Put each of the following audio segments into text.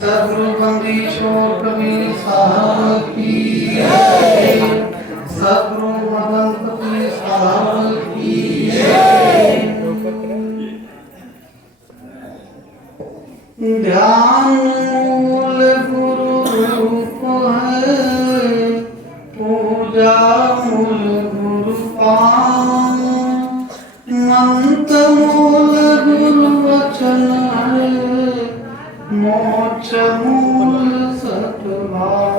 सद्गुरु बंदीश्वर कबीर साहब की जय। सद्गुरु मदन कबीर साहब की जय। ध्यान मूल गुरु रूप है, पूजा मूल गुरु पान। मंत्र मूल गुरु वचन है, मोक्ष मूल सतभाव।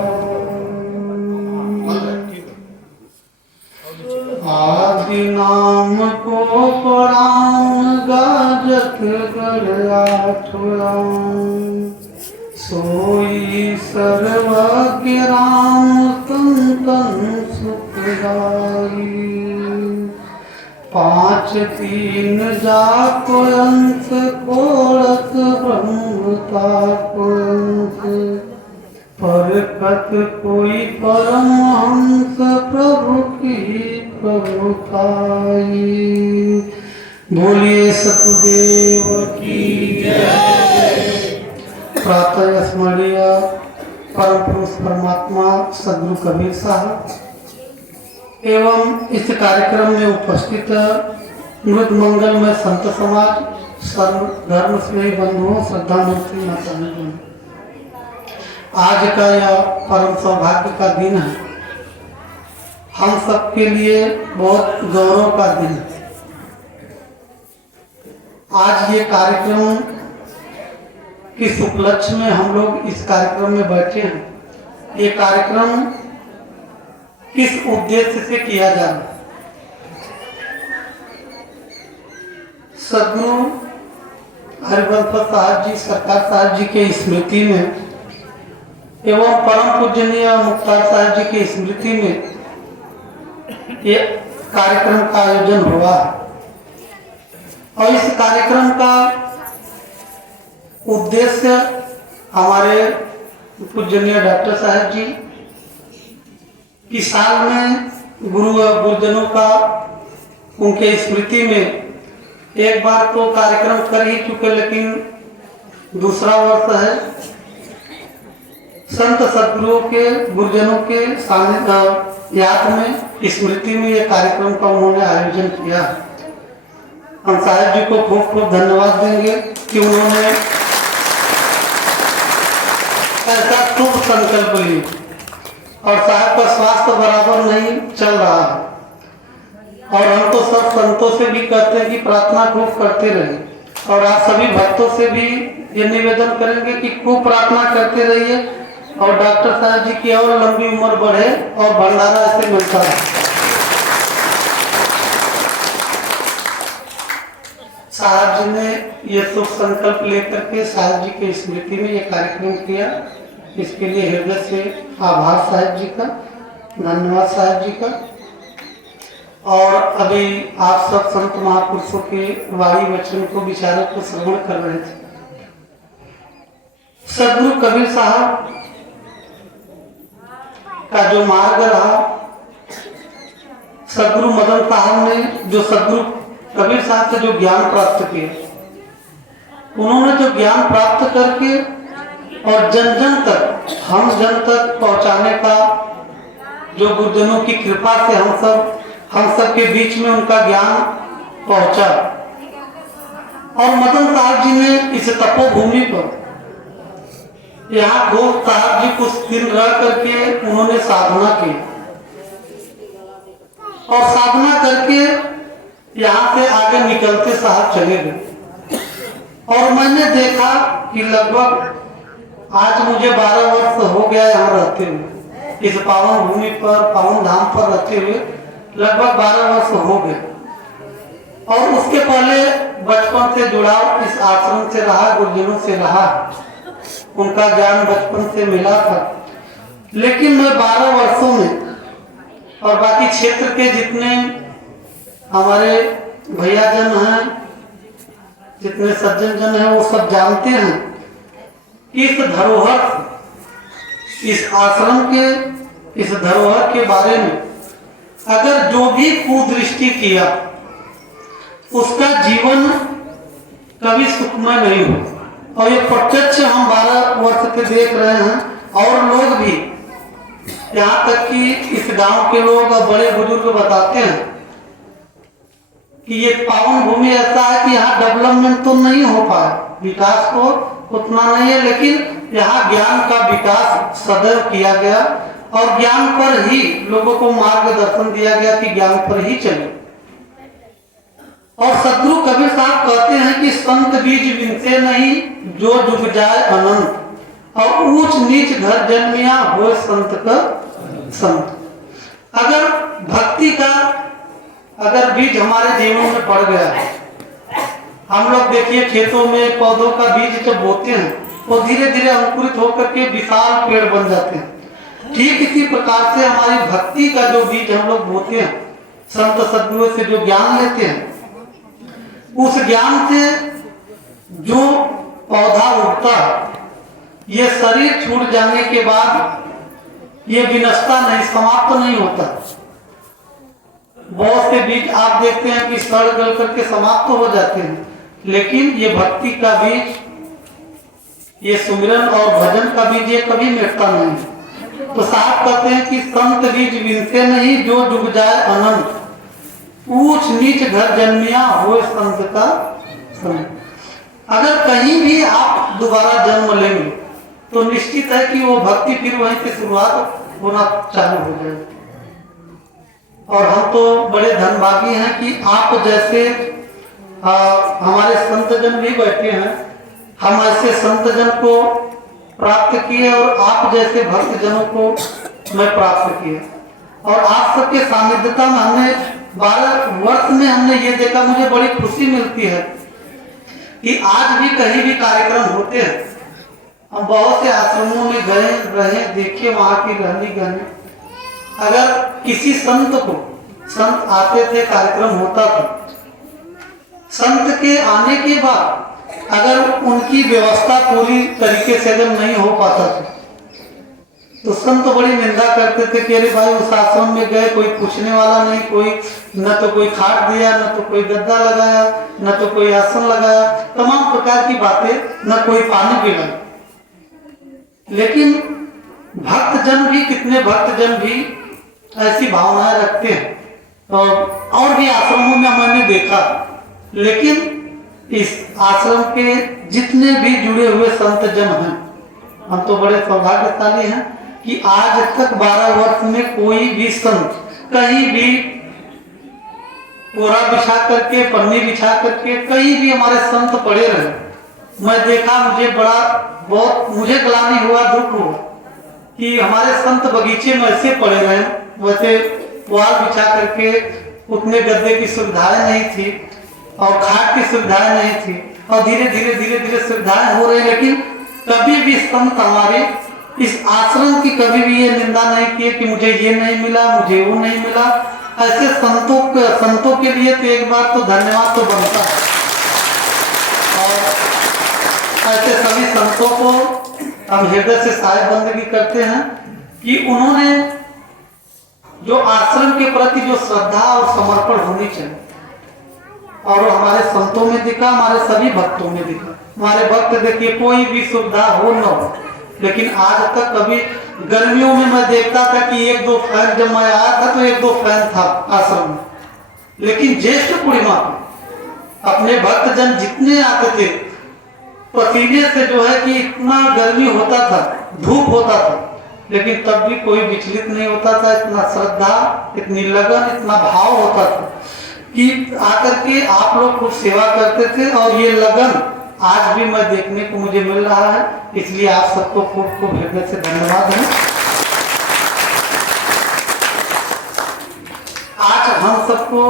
आदि नाम को प्रणाम, गाजत गढ़ आठुराम। सोई सर्वज्ञ राम, तन सुखदाई। पाँच तीन जाको अंश, कोरस ब्रह्मता को अंश। परकत कोई परमहंस, प्रभु की प्रभुताई। बोलिए सतगुरुदेव की जय। प्रातः स्मरणीय परम पुरुष परमात्मा सद्गुरु कबीर साहब एवं इस कार्यक्रम में उपस्थित मृद मंगल में संत समाज, सर्व धर्म स्नेही बंधुओं, श्रद्धा मूर्ति माता ने, आज का यह परम सौभाग्य का दिन है। हम सबके लिए बहुत गौरव का दिन है। आज ये कार्यक्रम किस उपलक्ष्य में हम लोग इस कार्यक्रम में बैठे हैं, ये कार्यक्रम किस उद्देश्य से किया जा रहा है। सद्गुरु हरिवंश साहब जी, सरकार साहब जी के स्मृति में एवं परम पूजनीय मुक्तार साहब जी की स्मृति में ये कार्यक्रम का आयोजन हुआ है। और इस कार्यक्रम का उद्देश्य हमारे पूजनीय डॉक्टर साहब जी कि साल में गुरु गुरुजनों का उनके स्मृति में एक बार तो कार्यक्रम कर ही चुके, लेकिन दूसरा वर्ष है संत सद्गुरुओं के गुरुजनों के सानिध्य याद में स्मृति में ये कार्यक्रम का उन्होंने आयोजन किया। हम साहब जी को खूब खूब धन्यवाद देंगे कि उन्होंने ऐसा शुभ संकल्प लिया। और साहब का स्वास्थ्य बराबर नहीं चल रहा है, और हम तो सब संतों से भी कहते हैं कि प्रार्थना खूब करते रहिए, और आप सभी भक्तों से भी ये निवेदन करेंगे कि खूब प्रार्थना करते रहिए और डॉक्टर साहब जी की और लंबी उम्र बढ़े और भंडारा ऐसे मिलता है। साहब जी ने ये शुभ संकल्प लेकर के साहब जी के स्मृति में ये कार्यक्रम किया। इसके लिए हृदय से आभार साहब जी का, धन्यवाद साहब जी का। और अभी आप सब संत महापुरुषों के वाणी वचन को, विचारों को श्रवण कर रहे थे। सद्गुरु कबीर साहब का जो मार्ग रहा, सद्गुरु मदन साहब ने जो सद्गुरु कबीर साहब से जो ज्ञान प्राप्त किया, उन्होंने जो ज्ञान प्राप्त करके और जन जन तक, हम जन तक पहुंचाने का जो गुरुजनों की कृपा से हम सब के बीच में उनका ज्ञान पहुंचा। और मदन साहब जी ने इस तपोभूमि पर यहाँ घोष साहब जी कुछ दिन रह करके उन्होंने साधना की, और साधना करके यहाँ से आगे निकलते साहब चले गए। और मैंने देखा कि लगभग आज मुझे 12 वर्ष हो गया यहाँ रहते हुए, इस पावन भूमि पर, पावन धाम पर रहते हुए लगभग 12 वर्ष हो गए। और उसके पहले बचपन से जुड़ाव इस आश्रम से रहा, गुरुजनों से रहा, उनका ज्ञान बचपन से मिला था। लेकिन मैं 12 वर्षों में, और बाकी क्षेत्र के जितने हमारे भैया जन हैं, जितने सज्जन जन हैं, वो सब जानते हैं इस धरोहर, इस आश्रम के, इस धरोहर के बारे में अगर जो भी कुदृष्टि किया, उसका जीवन कभी सुखमय नहीं हो और ये प्रत्यक्ष हम 12 वर्ष से देख रहे हैं, और लोग भी, यहाँ तक कि इस गांव के लोग और बड़े बुजुर्ग बताते हैं कि ये पावन भूमि ऐसा है कि यहाँ डेवलपमेंट तो नहीं हो पाया, विकास तो उतना नहीं है, लेकिन यहाँ ज्ञान का विकास सदैव किया गया और ज्ञान पर ही लोगों को मार्गदर्शन दिया गया कि ज्ञान पर ही चले। और सदगुरु कबीर साहब कहते हैं कि संत बीज बिनते नहीं, जो डूब जाए अनंत, और ऊंच नीच घर जन्मिया हो संत का संत। अगर भक्ति का अगर बीज हमारे जीवन में पड़ गया है, हम लोग देखिए खेतों में पौधों का बीज जब बोते हैं वो धीरे धीरे अंकुरित होकर के विशाल पेड़ बन जाते हैं। ठीक इसी प्रकार से हमारी भक्ति का जो बीज हम लोग बोते हैं, संत सदगुरु से जो ज्ञान लेते हैं, उस ज्ञान से जो पौधा उगता है, ये शरीर छूट जाने के बाद ये विनष्टा नहीं, समाप्त नहीं होता। बहुत से बीज आप देखते हैं कि सड़ गल करके समाप्त हो जाते हैं, लेकिन ये भक्ति का बीज, ये सुमिरन और भजन का बीज, ये कभी मिटता नहीं। तो साहब कहते हैं कि संत बीज बिनते नहीं, जो डूब जाए अनंत, ऊंच नीच घर जन्मिया हो संत का संत। अगर कहीं भी आप दोबारा जन्म लेंगे तो निश्चित है कि वो भक्ति फिर वहीं से शुरुआत होना चालू हो जाएगी। और हम तो बड़े धनभागी हैं कि आप जैसे हमारे संतजन भी बैठे हैं, हम ऐसे संतजन को प्राप्त किए और आप जैसे भक्तजनों को मैं प्राप्त किया। और आप सबके सानिध्यता में हमने 12 वर्ष में हमने ये देखा, मुझे बड़ी खुशी मिलती है कि आज भी कहीं भी कार्यक्रम होते हैं, हम बहुत से आश्रमों में गए रहे, देखे वहां की रहनी गहनी। अगर किसी संत को, संत आते थे, कार्यक्रम होता था, संत के आने के बाद अगर उनकी व्यवस्था पूरी तरीके से अगर नहीं हो पाता था तो संत बड़ी निंदा करते थे कि अरे भाई उस आश्रम में गए, कोई पूछने वाला नहीं, कोई न तो कोई खाट दिया, न तो कोई गद्दा लगाया, न तो कोई आसन लगाया, तमाम प्रकार की बातें, न कोई पानी पिलाया। लेकिन भक्तजन भी, कितने भक्तजन भी ऐसी भावनाएं रखते हैं, और भी आश्रमों में मैंने देखा। लेकिन इस आश्रम के जितने भी जुड़े हुए संतजन हैं, हम तो बड़े सौभाग्यशाली हैं कि आज तक 12 वर्ष में कोई भी संत कहीं भी कोरा बिछा करके, पन्नी बिछा करके कहीं भी हमारे संत पड़े रहे। मैं देखा, बहुत मुझे ग्लानि हुआ, दुख हुआ कि हमारे संत बगीचे में ऐसे पड़े रहे, वैसे पुआल बिछा करके, उतने गद्दे की सुविधाएं नहीं थी और खाट की सुविधाएं नहीं थी, और धीरे धीरे सुविधाएं हो रही, लेकिन कभी भी संत हमारे इस आश्रम की कभी भी ये निंदा नहीं किए कि मुझे ये नहीं मिला, मुझे वो नहीं मिला। ऐसे संतों के लिए तो एक बार तो धन्यवाद तो बनता है। और ऐसे सभी संतों को हम हृदय से साहिब बंदगी करते हैं कि उन्होंने जो आश्रम के प्रति जो श्रद्धा और समर्पण होनी चाहिए, और हमारे संतों में दिखा, हमारे सभी भक्तों में दिखा। हमारे भक्त देखिए, कोई भी सुविधा हो न हो, लेकिन आज तक कभी गर्मियों में मैं देखता था कि 1-2 फैन, जब मैं आया था तो 1-2 फैन था आश्रम में, लेकिन ज्येष्ठ पूर्णिमा को अपने भक्तजन जितने आते थे, पसीने से जो है कि इतना गर्मी होता था, धूप होता था, लेकिन तब भी कोई विचलित नहीं होता था। इतना श्रद्धा, इतनी लगन, इतना भाव होता था कि आकर के आप लोग खूब सेवा करते थे, और ये लगन आज भी मैं देखने को मुझे मिल रहा है। इसलिए आप सबको खूब खूब हृदय से धन्यवाद है। आज हम सबको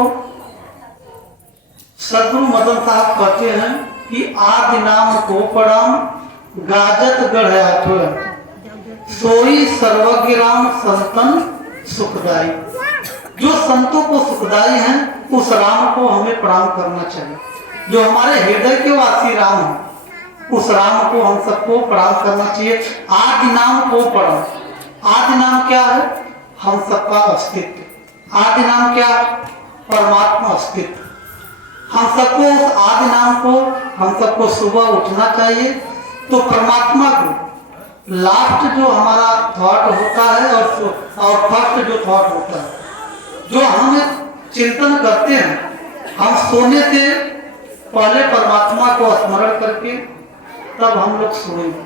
सदगुरु मदन साहब कहते हैं कि आदि नाम को प्रणाम, गाजत गढ़ सोई सर्वज्ञ राम संतन सुखदाई। जो संतों को सुखदाई हैं, उस राम को हमें प्रणाम करना चाहिए। जो हमारे हृदय के वासी राम हैं, उस राम को हम सबको प्रणाम करना चाहिए। आदि नाम को प्रणाम। आदि नाम क्या है? हम सबका अस्तित्व। आदि नाम क्या है? परमात्मा अस्तित्व। हम सबको उस आदि नाम को, हम सबको सुबह उठना चाहिए, तो परमात्मा को लास्ट जो हमारा थॉट होता है और फर्स्ट जो थॉट होता है, जो हम चिंतन करते हैं, हम सोने से पहले परमात्मा को स्मरण करके तब हम लोग सोएंगे,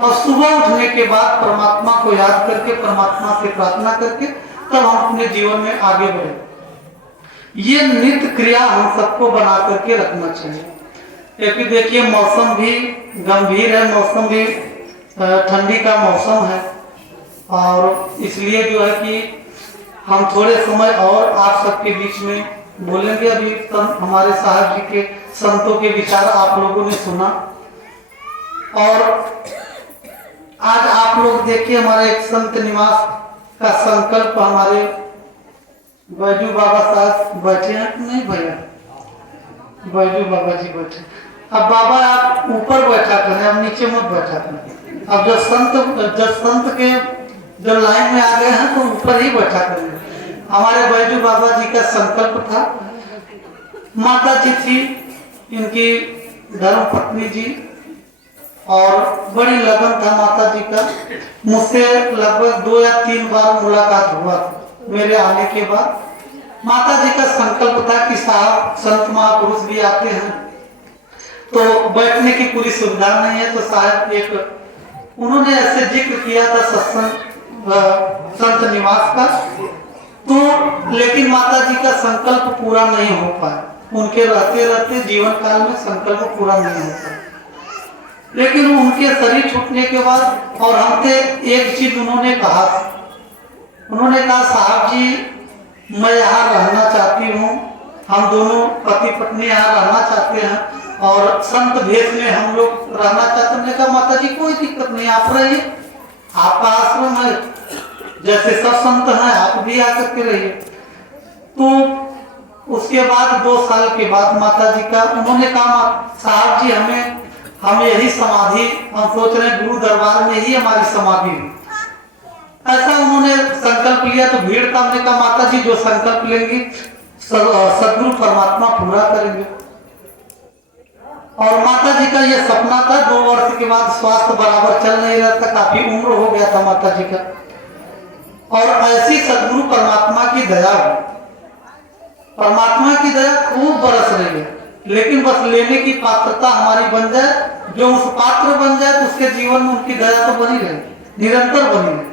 और सुबह उठने के बाद परमात्मा को याद करके, परमात्मा से प्रार्थना करके तब हम अपने जीवन में आगे बढ़े। ये नित्य क्रिया हम सबको बना करके रखना चाहिए, क्योंकि देखिए मौसम भी गंभीर है, मौसम भी ठंडी का मौसम है, और इसलिए जो है कि हम थोड़े समय और आप सबके बीच में बोलेंगे। अभी हमारे साहब जी के संतों के विचार आप लोगों ने सुना, और आज आप लोग देखिए हमारे एक संत निवास का संकल्प, हमारे बैजू बाबा साहब बैठे हैं, नहीं भैया बैजू बाबा जी बैठे। अब बाबा आप ऊपर बैठा करें, अब नीचे मत बैठा करें। अब जब संत के जब लाइन में आ गए हैं तो ऊपर ही बैठा करें। हमारे बैजू बाबा जी का संकल्प था, माता जी थी इनकी धर्म पत्नी जी, और बड़ी लगन था माता जी का। मुझसे लगभग 2 या 3 बार मुलाकात हुआ मेरे आने के बाद। माता जी का संकल्प था कि साहब संत महापुरुष भी आते हैं तो बैठने की पूरी सुविधा नहीं है, तो साहब एक उन्होंने ऐसे जिक्र किया था सत्संग संत निवास का, तो लेकिन माता जी का संकल्प पूरा नहीं हो पाया, उनके रहते रहते जीवन काल में संकल्प पूरा नहीं हो पाया। लेकिन उनके शरीर छूटने के बाद और हमसे एक चीज उन्होंने कहा साहब जी मैं यहाँ रहना चाहती हूँ, हम दोनों पति पत्नी यहाँ रहना चाहते हैं और संत भेष में हम लोग रहना चाहते हैं। हमने कहा माता जी कोई दिक्कत नहीं, आप रहिए, आपका आश्रम है, जैसे सब संत हैं आप भी आकर के रहिए। तो उसके बाद 2 साल के बाद माता जी का उन्होंने कहा साहब जी हम यही समाधि हम सोच रहे हैं गुरु दरबार में ही हमारी समाधि है, ऐसा उन्होंने संकल्प लिया। तो भीड़ का हमने कहा माता जी जो संकल्प लेंगी सदगुरु परमात्मा पूरा करेंगे। और माता जी का यह सपना था। 2 वर्ष के बाद स्वास्थ्य बराबर चल नहीं रहा था, काफी उम्र हो गया था माता जी का, और ऐसी सदगुरु परमात्मा की दया हुई, परमात्मा की दया खूब बरस रही है, लेकिन बस लेने की पात्रता हमारी बन जाए। जो उस पात्र बन जाए तो उसके जीवन में उनकी दया तो बनी रहे, निरंतर बनी रहे।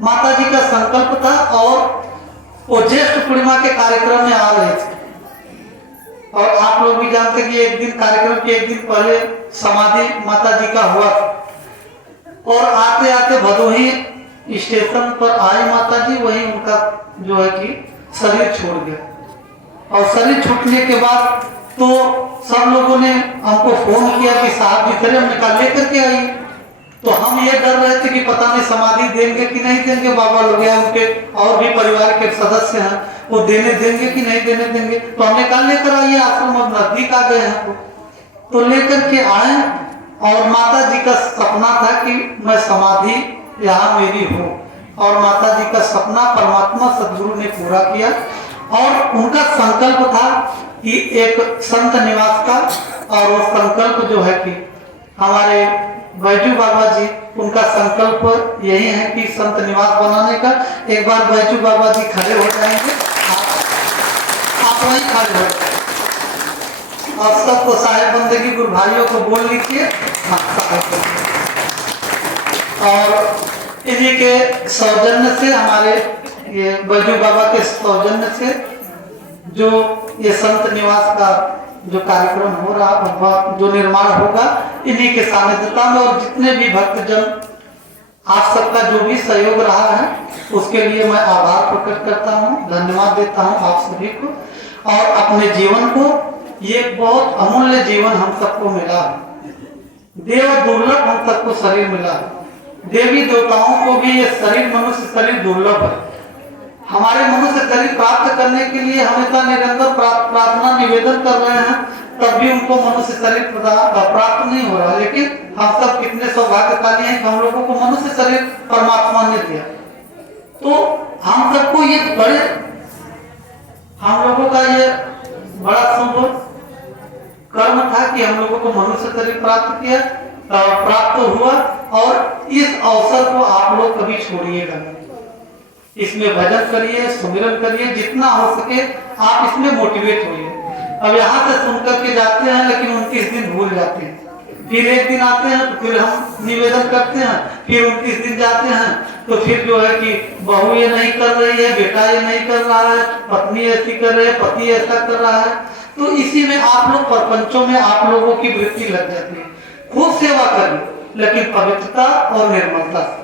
माता जी का संकल्प था, और वो ज्येष्ठ पूर्णिमा के कार्यक्रम में आ रहे थे, और आप लोग भी जानते कि एक दिन कार्यक्रम के एक दिन पहले समाधि माता जी का हुआ, और आते आते भदोही स्टेशन पर आए माता जी, वहीं उनका जो है कि शरीर छोड़ गया। और शरीर छूटने के बाद तो सब लोगों ने हमको फोन किया कि साहब जी थे, हमने कहा लेकर के आइए। तो हम ये डर रहे थे कि पता नहीं समाधि देंगे कि नहीं देंगे, बाबा लोग या उनके और भी परिवार के सदस्य हैं वो देने देंगे कि नहीं देने देंगे। तो हमने कहा लेकर आइए, आश्रम अब नजदीक आ गए हैं। तो लेकर के आए, और माता जी का सपना था कि मैं समाधि यहाँ मेरी हो, और माता जी का सपना परमात्मा सदगुरु ने पूरा किया। और उनका संकल्प था कि एक संत निवास का, और वो संकल्प जो है कि हमारे बैजू बाबा जी, उनका संकल्प यही है कि संत निवास बनाने का। एक बार बैजू बाबा जी खड़े हो जाएंगे, आप वहीं खड़े हो, और सबको साहेब बंदगी गुरु भाइयों को बोल लीजिए। और इन्हीं के सौजन्य से, हमारे ये बैजू बाबा के सौजन्य से जो ये संत निवास का जो कार्यक्रम हो रहा, जो निर्माण होगा, इन्हीं के सानिध्यता में। और जितने भी भक्तजन, आप सबका जो भी सहयोग रहा है उसके लिए मैं आभार प्रकट करता हूँ, धन्यवाद देता हूँ आप सभी को। और अपने जीवन को, ये बहुत अमूल्य जीवन हम सबको मिला है, देव दुर्लभ हम सबको शरीर मिला है। देवी देवताओं को भी ये शरीर, मनुष्य शरीर दुर्लभ है। हमारे मनुष्य शरीर प्राप्त करने के लिए हमेशा निरंतर प्रार्थना निवेदन कर रहे हैं, तब भी उनको मनुष्य शरीर प्राप्त नहीं हो रहा। लेकिन हम सब कितने सौभाग्यशाली हैं कि हम लोगों को मनुष्य शरीर परमात्मा ने दिया। तो हम सबको ये बड़े, हम लोगों का ये बड़ा शुभ कर्म था कि हम लोगों को मनुष्य शरीर प्राप्त किया। प्राप्त हुआ। और इस अवसर को आप लोग कभी छोड़िएगा नहीं। इसमें भजन करिए, सुमिरन करिए, जितना हो सके आप इसमें मोटिवेट होइए। अब यहाँ से सुन करके जाते हैं, लेकिन 29 दिन भूल जाते हैं। फिर एक दिन आते हैं तो फिर हम निवेदन करते हैं, फिर 29 दिन जाते हैं तो फिर जो है कि बहू ये नहीं कर रही है, बेटा ये नहीं कर रहा है, पत्नी ऐसी कर रही है, पति ऐसा कर रहा है। तो इसी में आप लोग प्रपंचों में आप लोगों की वृत्ति लग जाती है। खूब सेवा करिए, लेकिन पवित्रता और निर्मलता से,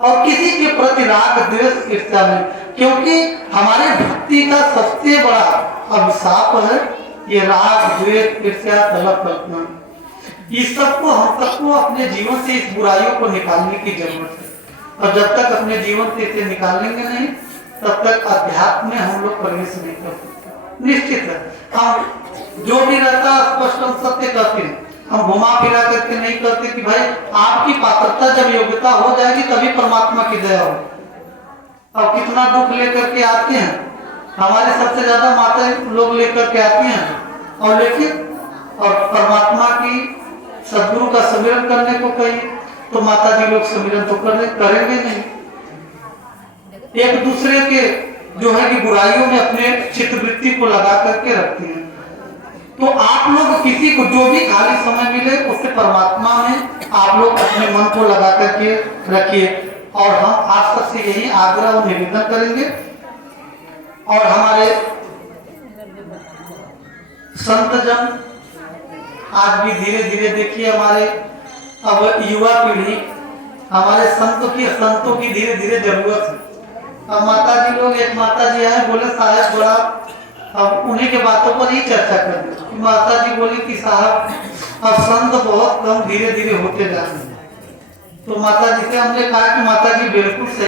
और किसी के प्रति राग द्वेष ईर्ष्या नहीं, क्योंकि हमारे भक्ति का सबसे बड़ा अभिशाप है ये राग द्वेष ईर्ष्या कलह कल्पना। इस सबको हम सबको अपने जीवन से इस बुराइयों को निकालने की जरूरत है। और जब तक अपने जीवन से इसे निकालेंगे नहीं, तब तक अध्यात्म में हम लोग प्रवेश नहीं कर सकते। निश्चित है, हम जो भी रहता है स्पष्ट हम सत्य करते हैं। हम घुमा फिरा करके नहीं करते कि भाई आपकी पात्रता जब योग्यता हो जाएगी तभी परमात्मा की दया हो। अब कितना दुख लेकर के आते हैं, हमारे सबसे ज्यादा माता लोग लेकर के आती हैं, और लेकिन और परमात्मा की सदगुरु का सुमिरन करने को कही तो माता जी लोग सुमिरन तो करेंगे नहीं। एक दूसरे के जो है कि बुराइयों में अपने चित्तवृत्ति को लगा करके रखती हैं। तो आप लोग किसी को जो भी खाली समय मिले उससे परमात्मा में आप लोग अपने मन को लगा करके रखिए। और हम आज तक से यही आग्रह और निवेदन करेंगे। और हमारे संत जन आज भी धीरे धीरे देखिए हमारे अब युवा पीढ़ी हमारे संतों की धीरे धीरे जरूरत है। अब माता जी लोग, एक माता जी आए, बोले साहब बड़ा, अब उन्हीं के बातों पर ही चर्चा कर रहे। माता जी बोली कि साहब अब संत बहुत कम धीरे धीरे होते जा रहे हैं। तो माता जी से हमने कहा कि माता जी बिल्कुल सही